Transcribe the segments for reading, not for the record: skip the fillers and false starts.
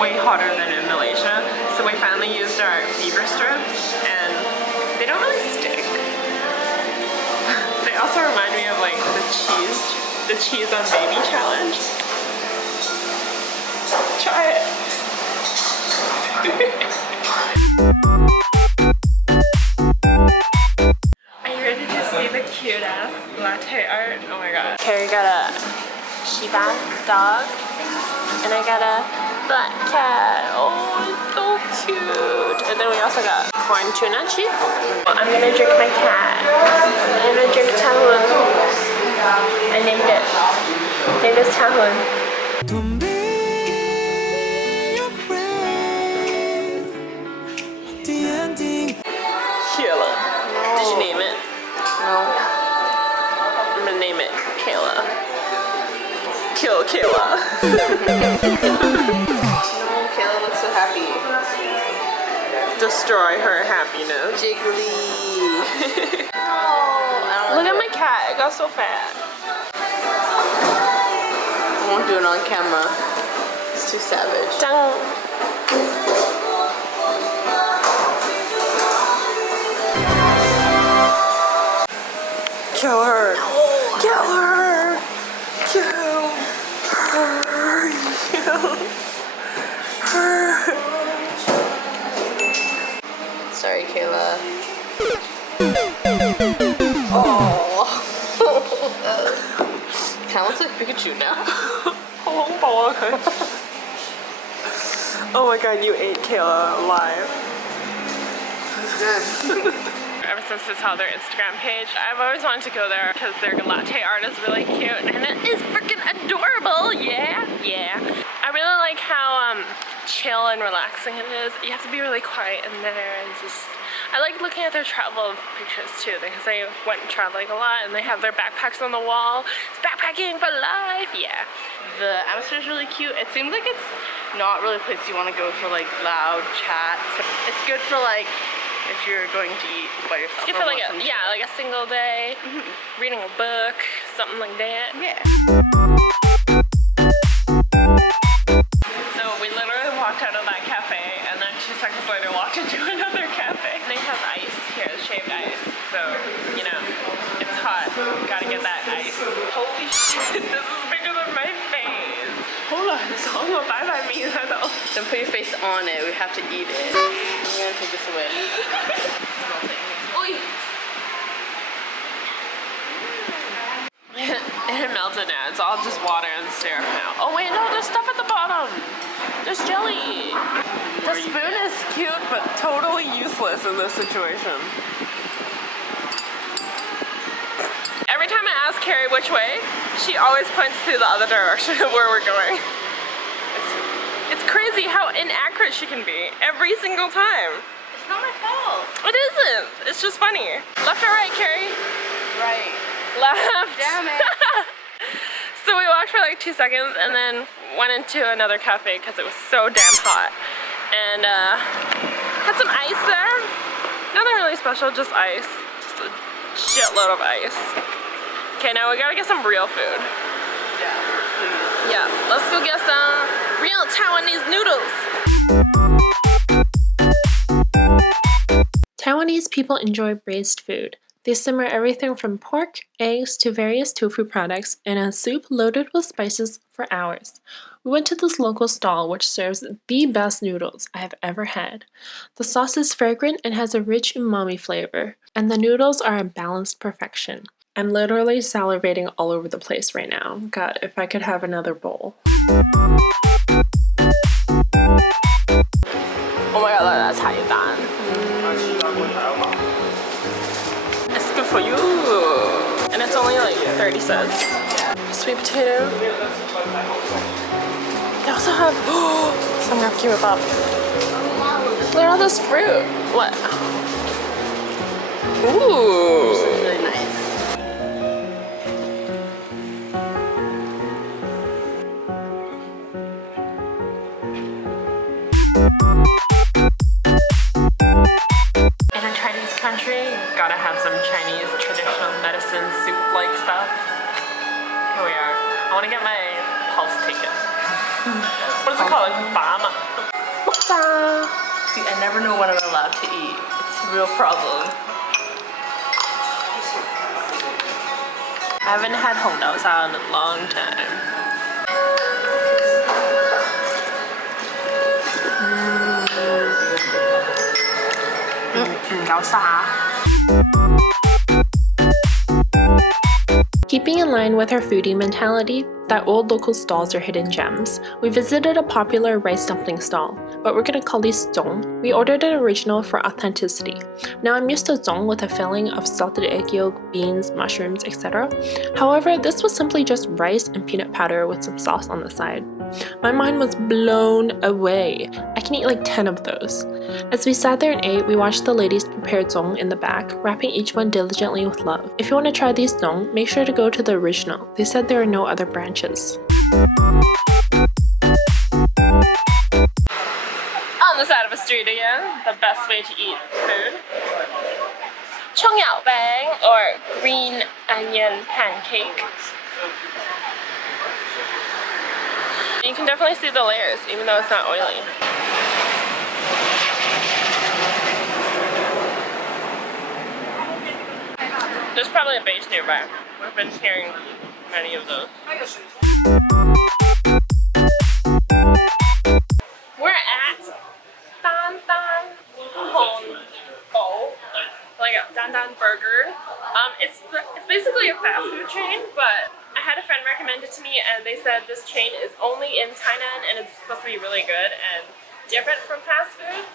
way hotter than in Malaysia. So we finally used our beaver strips and they don't really stick. They also remind me of like the cheese on baby challenge. Try it. Are you ready to see the cute ass latte art? Oh my god. Carrie got a Shiba dog and I got a black cat. Oh, it's so cute. And then we also got corn tuna chips. Well, I'm gonna drink my cat. I'm gonna drink Tahun. I named it. His name is Tahun. Kayla. No. Did you name it? No. I'm gonna name it Kayla. Kill Kayla. No, Kayla looks so happy. Destroy her happiness. Jiggly. No, look at my cat. It got so fat. I won't do it on camera. It's too savage. Dang. Kill her. No. Kill her. Kill her. Kill her. Sorry, Kayla. Oh. Kind of looks like Pikachu now. Oh my god, you ate Kayla alive. It's good. Ever since I saw their Instagram page, I've always wanted to go there because their latte art is really cute and it is freaking adorable. Yeah, yeah. I really like how chill and relaxing it is. You have to be really quiet in there and just. I like looking at their travel pictures too because they went traveling a lot and they have their backpacks on the wall. It's backpacking for life. Yeah. The atmosphere is really cute. It seems like it's not really a place you want to go for like loud chat. So it's good for like. If you're going to eat by yourself. It's good for like like a single day, reading a book, something like that. Yeah. So we literally walked out of that cafe and then 2 seconds later walked into another cafe. They have ice here, shaved ice. So, you know, it's hot. Gotta get that ice. Holy shit, this is bigger than my face. Hold on, it's all bye by me. Don't put your face on it. We have to eat it. I'm gonna take this away. It melted now. It's all just water and syrup now. Oh wait, no, there's stuff at the bottom. There's jelly. The spoon is cute, but totally useless in this situation. Every time I ask Carrie which way, she always points to the other direction of where we're going. It's crazy how inaccurate she can be every single time. It's not my fault. It isn't. It's just funny. Left or right, Carrie? Right. Left. Damn it. So we walked for like 2 seconds and then went into another cafe because it was so damn hot. And had some ice there. Nothing really special, just ice. Just a shitload of ice. Okay, now we gotta get some real food. Yeah, please. Yeah, let's go get some real Taiwanese noodles. Taiwanese people enjoy braised food. They simmer everything from pork, eggs, to various tofu products in a soup loaded with spices for hours. We went to this local stall which serves the best noodles I have ever had. The sauce is fragrant and has a rich umami flavor, and the noodles are a balanced perfection. I'm literally salivating all over the place right now. God, if I could have another bowl. Oh my god, that's Tainan. It's good for you. And it's only like 30 cents. Sweet potato. They also have samgyeopsal. Look at all this fruit. What? Ooh. This is really nice. In a Chinese country, gotta have some Chinese traditional medicine soup-like stuff. Here we are. I want to get my pulse taken. What is it called? Like bama. Mukbang. See, I never know what I'm allowed to eat. It's a real problem. I haven't had Hong Dao Sao in a long time. Dao Sa. Keeping in line with our foodie mentality, that old local stalls are hidden gems. We visited a popular rice dumpling stall, but we're gonna call these zong. We ordered an original for authenticity. Now I'm used to zong with a filling of salted egg yolk, beans, mushrooms, etc. However, this was simply just rice and peanut powder with some sauce on the side. My mind was blown away. I can eat like 10 of those. As we sat there and ate, we watched the ladies prepare zong in the back, wrapping each one diligently with love. If you want to try these zong, make sure to go to the original. They said there are no other branches. On the side of a street again, the best way to eat food. Chongyao or green onion pancake. You can definitely see the layers, even though it's not oily. There's probably a base nearby. We've been hearing many of those. We're at DanDan Burger, like a DanDan Burger. It's basically a fast food chain, but I had a friend recommend it to me, and they said this chain is only in Tainan, and it's supposed to be really good and different from fast food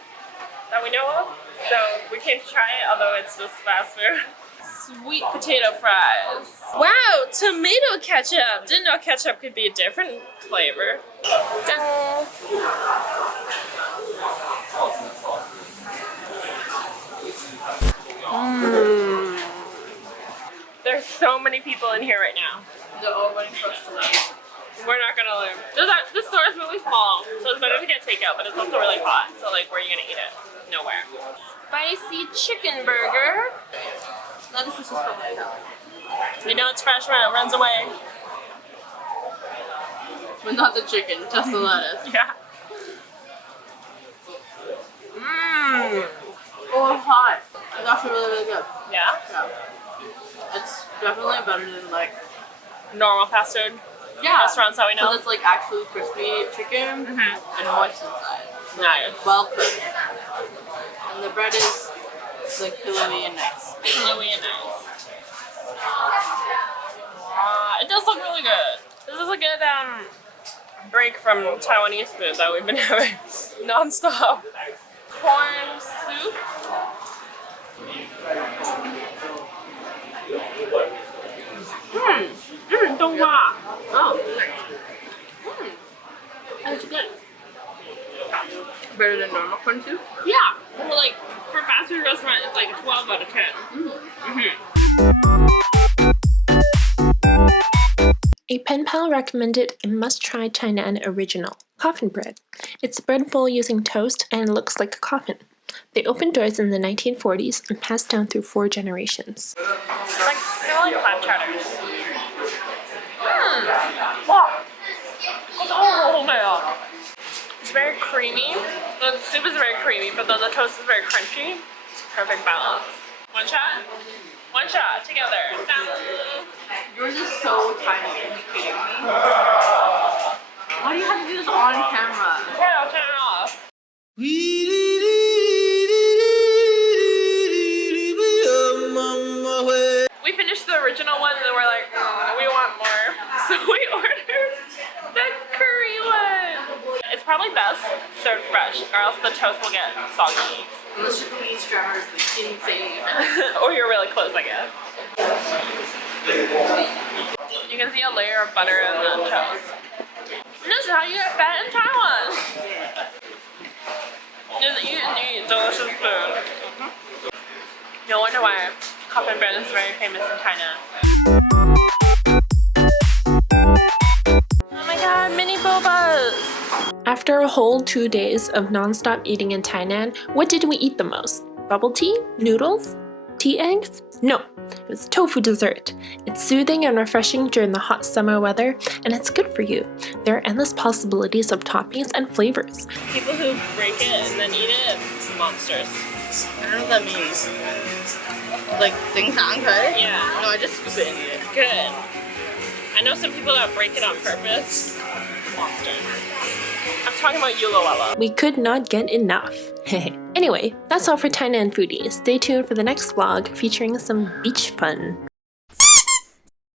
that we know of. So we came to try it, although it's just fast food. Sweet potato fries. Wow, tomato ketchup. Didn't know ketchup could be a different flavor. Dang. There's so many people in here right now. They're all waiting for us to leave. We're not gonna leave. This store is really small, so it's better to get takeout, but it's also really hot. So like, where are you gonna eat it? Nowhere. Spicy chicken burger. Lettuce is just we know it's fresh when it runs away. But not the chicken, just the lettuce. Yeah. Mmm. Oh, it's hot. It's actually really, really good. Yeah? Yeah. It's definitely better than like Normal fast food restaurants that we know. Because it's like actually crispy chicken and moist inside. Nice. Well cooked. And the bread is like pillowy and nice. Pillowy and nice. It does look really good. This is a good break from Taiwanese food that we've been having non-stop. Corn soup. Donghua. Oh, It's good. better than normal corn soup? Yeah. Well, like, for a fast food restaurant, it's like a 12 out of 10. A pen pal recommended a must-try Tainan original, Coffin bread. It's bread bowl using toast and looks like a coffin. They opened doors in the 1940s and passed down through 4 generations. It's like, kind of like clam chowder. It's very creamy. The soup is very creamy, but then the toast is very crunchy. It's a perfect balance. One shot? One shot together. Yours is so tiny. Are you kidding me? Why do you have to do this on camera? Okay, I'll turn it off. We finished the original one and then we're like, we want more. So we ordered the curry one. It's probably best served fresh, or else the toast will get soggy. Unless your Queen's drummer is like insane. Or you're really close, I guess. You can see a layer of butter in the toast. This is how you get fat in Taiwan. Just eat and eat delicious food. No wonder why Coffin bread is very famous in Tainan. Oh my god, mini bobas! After a whole 2 days of non-stop eating in Tainan, what did we eat the most? Bubble tea? Noodles? Tea eggs? No, it was tofu dessert. It's soothing and refreshing during the hot summer weather, and it's good for you. There are endless possibilities of toppings and flavors. People who break it and then eat it, monsters. I don't know what that means. Like, things sound good? Yeah. No, I just scoop it and eat it. Good. I know some people that break it on purpose. Monsters. I'm talking about Yulawella. We could not get enough. Anyway, that's all for Tainan Foodie. Stay tuned for the next vlog featuring some beach fun.